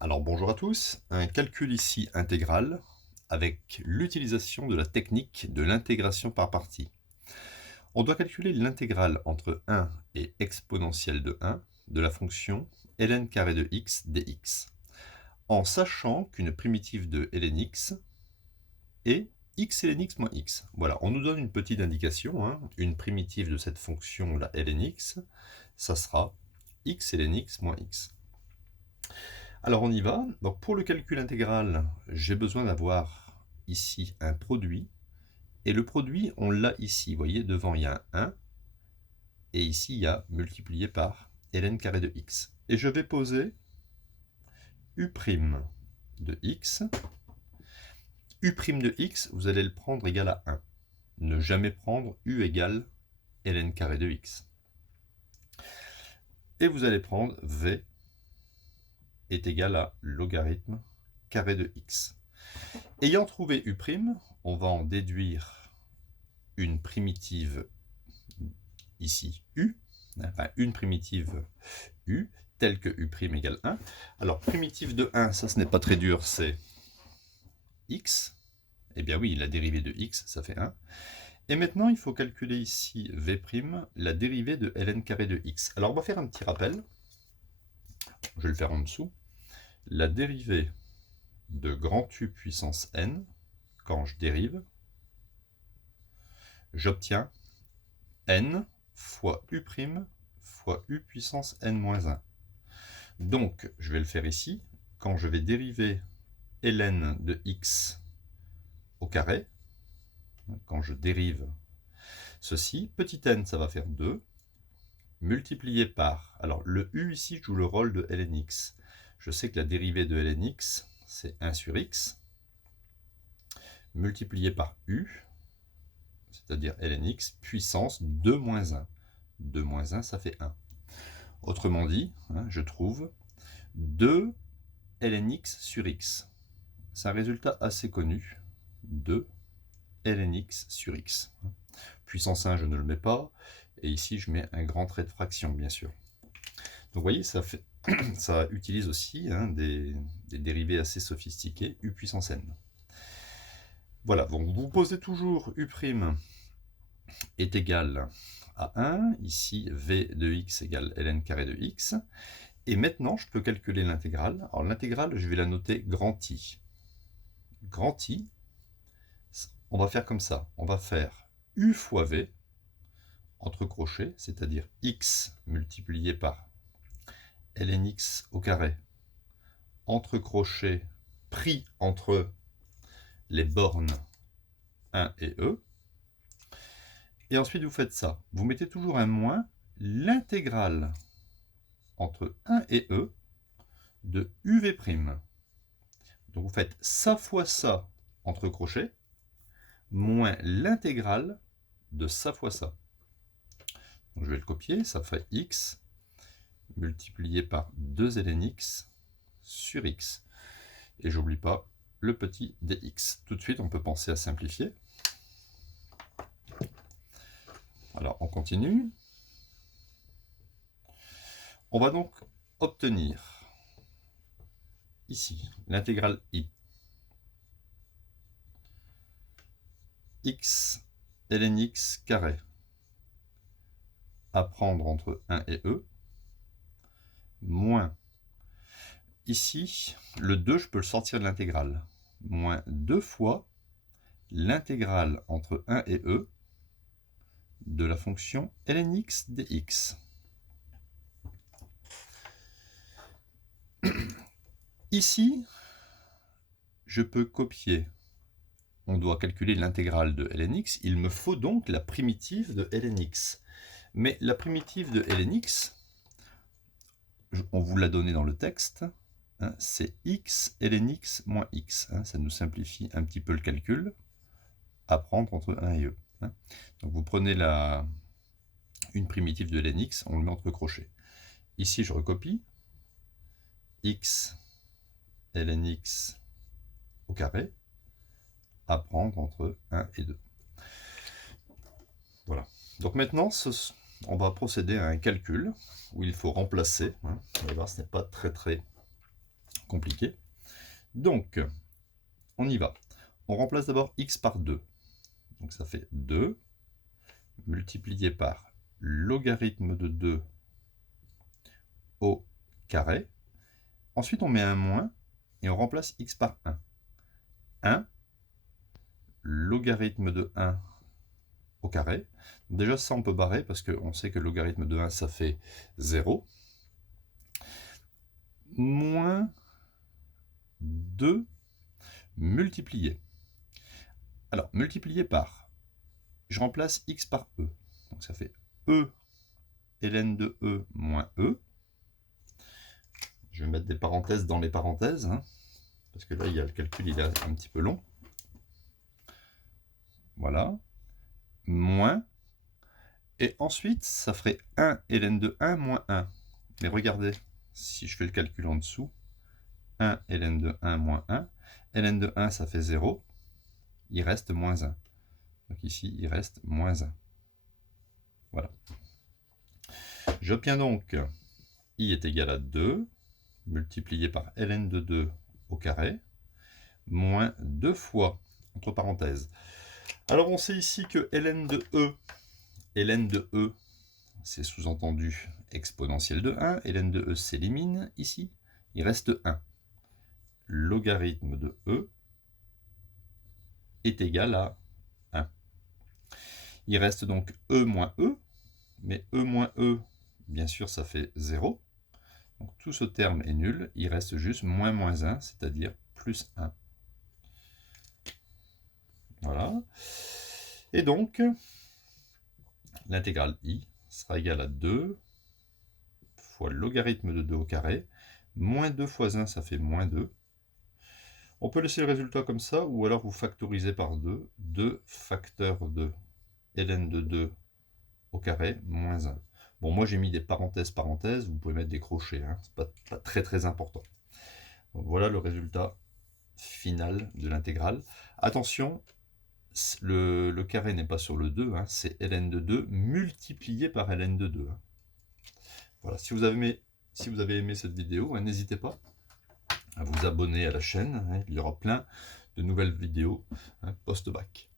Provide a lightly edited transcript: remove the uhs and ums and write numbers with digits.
Alors bonjour à tous, un calcul ici intégral avec l'utilisation de la technique de l'intégration par partie. On doit calculer l'intégrale entre 1 et exponentielle de 1 de la fonction ln carré de x dx, en sachant qu'une primitive de ln x est x ln x moins x. Voilà, on nous donne une petite indication, une primitive de cette fonction, la ln x, ça sera x ln x moins x. Alors on y va. Donc pour le calcul intégral, j'ai besoin d'avoir ici un produit. Et le produit, on l'a ici. Vous voyez, devant il y a un 1. Et ici, il y a multiplié par ln carré de x. Et je vais poser u' de x. U' de x, vous allez le prendre égal à 1. Ne jamais prendre u égale ln carré de x. Et vous allez prendre v est égal à logarithme carré de x. Ayant trouvé u', on va en déduire une primitive ici u, enfin une primitive u, telle que u' égale 1. Alors primitive de 1, ça ce n'est pas très dur, c'est x. Eh bien oui, la dérivée de x, ça fait 1. Et maintenant, il faut calculer ici v', la dérivée de ln carré de x. Alors on va faire un petit rappel. Je vais le faire en dessous. La dérivée de grand U puissance n, quand je dérive, j'obtiens n fois u' fois u puissance n-1. Donc, je vais le faire ici. Quand je vais dériver ln de x au carré, quand je dérive ceci, petit n, ça va faire 2, multiplié par, alors le u ici joue le rôle de ln x. Je sais que la dérivée de ln x, c'est 1 sur x, multiplié par u, c'est-à-dire ln x, puissance 2 moins 1. 2 moins 1, ça fait 1. Autrement dit, je trouve 2 ln x sur x. C'est un résultat assez connu, 2 ln x sur x. Puissance 1, je ne le mets pas, et ici je mets un grand trait de fraction, bien sûr. Donc vous voyez, ça utilise aussi des dérivés assez sophistiqués, u puissance n. Voilà, donc vous posez toujours u' est égal à 1, ici v de x égale ln carré de x, et maintenant je peux calculer l'intégrale. Alors l'intégrale, je vais la noter grand I. Grand I, on va faire comme ça, on va faire u fois v, entre crochets, c'est-à-dire x multiplié par ln x au carré, entre crochets, pris entre les bornes 1 et e. Et ensuite, vous faites ça. Vous mettez toujours un moins, l'intégrale entre 1 et e de uv'. Donc vous faites ça fois ça entre crochets, moins l'intégrale de ça fois ça. Donc je vais le copier, ça fait x multiplié par 2 ln x sur x. Et j'oublie pas le petit dx. Tout de suite, on peut penser à simplifier. Alors, on continue. On va donc obtenir ici l'intégrale i. X ln x carré à prendre entre 1 et e, moins, ici, le 2, je peux le sortir de l'intégrale, moins 2 fois l'intégrale entre 1 et e de la fonction ln x dx. Ici, je peux copier. On doit calculer l'intégrale de ln x. Il me faut donc la primitive de ln x. Mais la primitive de ln x, on vous l'a donné dans le texte, c'est x ln x moins x. Ça nous simplifie un petit peu le calcul à prendre entre 1 et e. Donc vous prenez une primitive de ln x, on le met entre crochets. Ici, je recopie. X ln x au carré à prendre entre 1 et 2. Voilà. Donc maintenant, on va procéder à un calcul où il faut remplacer. Vous allez voir, ce n'est pas très compliqué. Donc, on y va. On remplace d'abord x par 2. Donc ça fait 2 multiplié par logarithme de 2 au carré. Ensuite, on met un moins et on remplace x par 1. 1 logarithme de 1 au carré. Déjà, ça, on peut barrer parce qu'on sait que le logarithme de 1, ça fait 0. Moins 2 multiplié. Alors, multiplié par, je remplace x par e. Donc ça fait e ln de e moins e. Je vais mettre des parenthèses dans les parenthèses, hein, parce que là, il y a le calcul, il est un petit peu long. Voilà. Moins. Et ensuite, ça ferait 1 ln de 1 moins 1. Mais regardez, si je fais le calcul en dessous, 1 ln de 1 moins 1, ln de 1, ça fait 0. Il reste moins 1. Donc ici, il reste moins 1. Voilà. J'obtiens donc i est égal à 2, multiplié par ln de 2 au carré, moins 2 fois, entre parenthèses. Alors on sait ici que ln de e, c'est sous-entendu exponentielle de 1, ln de e s'élimine ici, il reste 1. Logarithme de e est égal à 1. Il reste donc e moins e, mais e moins e, bien sûr, ça fait 0. Donc tout ce terme est nul, il reste juste moins 1, c'est-à-dire plus 1. Voilà. Et donc, l'intégrale i sera égale à 2 fois le logarithme de 2 au carré. Moins 2 fois 1, ça fait moins 2. On peut laisser le résultat comme ça, ou alors vous factorisez par 2. 2 facteur de ln de 2 au carré moins 1. Bon, moi j'ai mis des parenthèses, vous pouvez mettre des crochets, hein. C'est pas très important. Donc, voilà le résultat final de l'intégrale. Attention, le carré n'est pas sur le 2, hein, c'est ln de 2 multiplié par ln de 2. Hein. Voilà, si vous avez aimé cette vidéo, hein, n'hésitez pas à vous abonner à la chaîne, hein, il y aura plein de nouvelles vidéos hein, post-bac.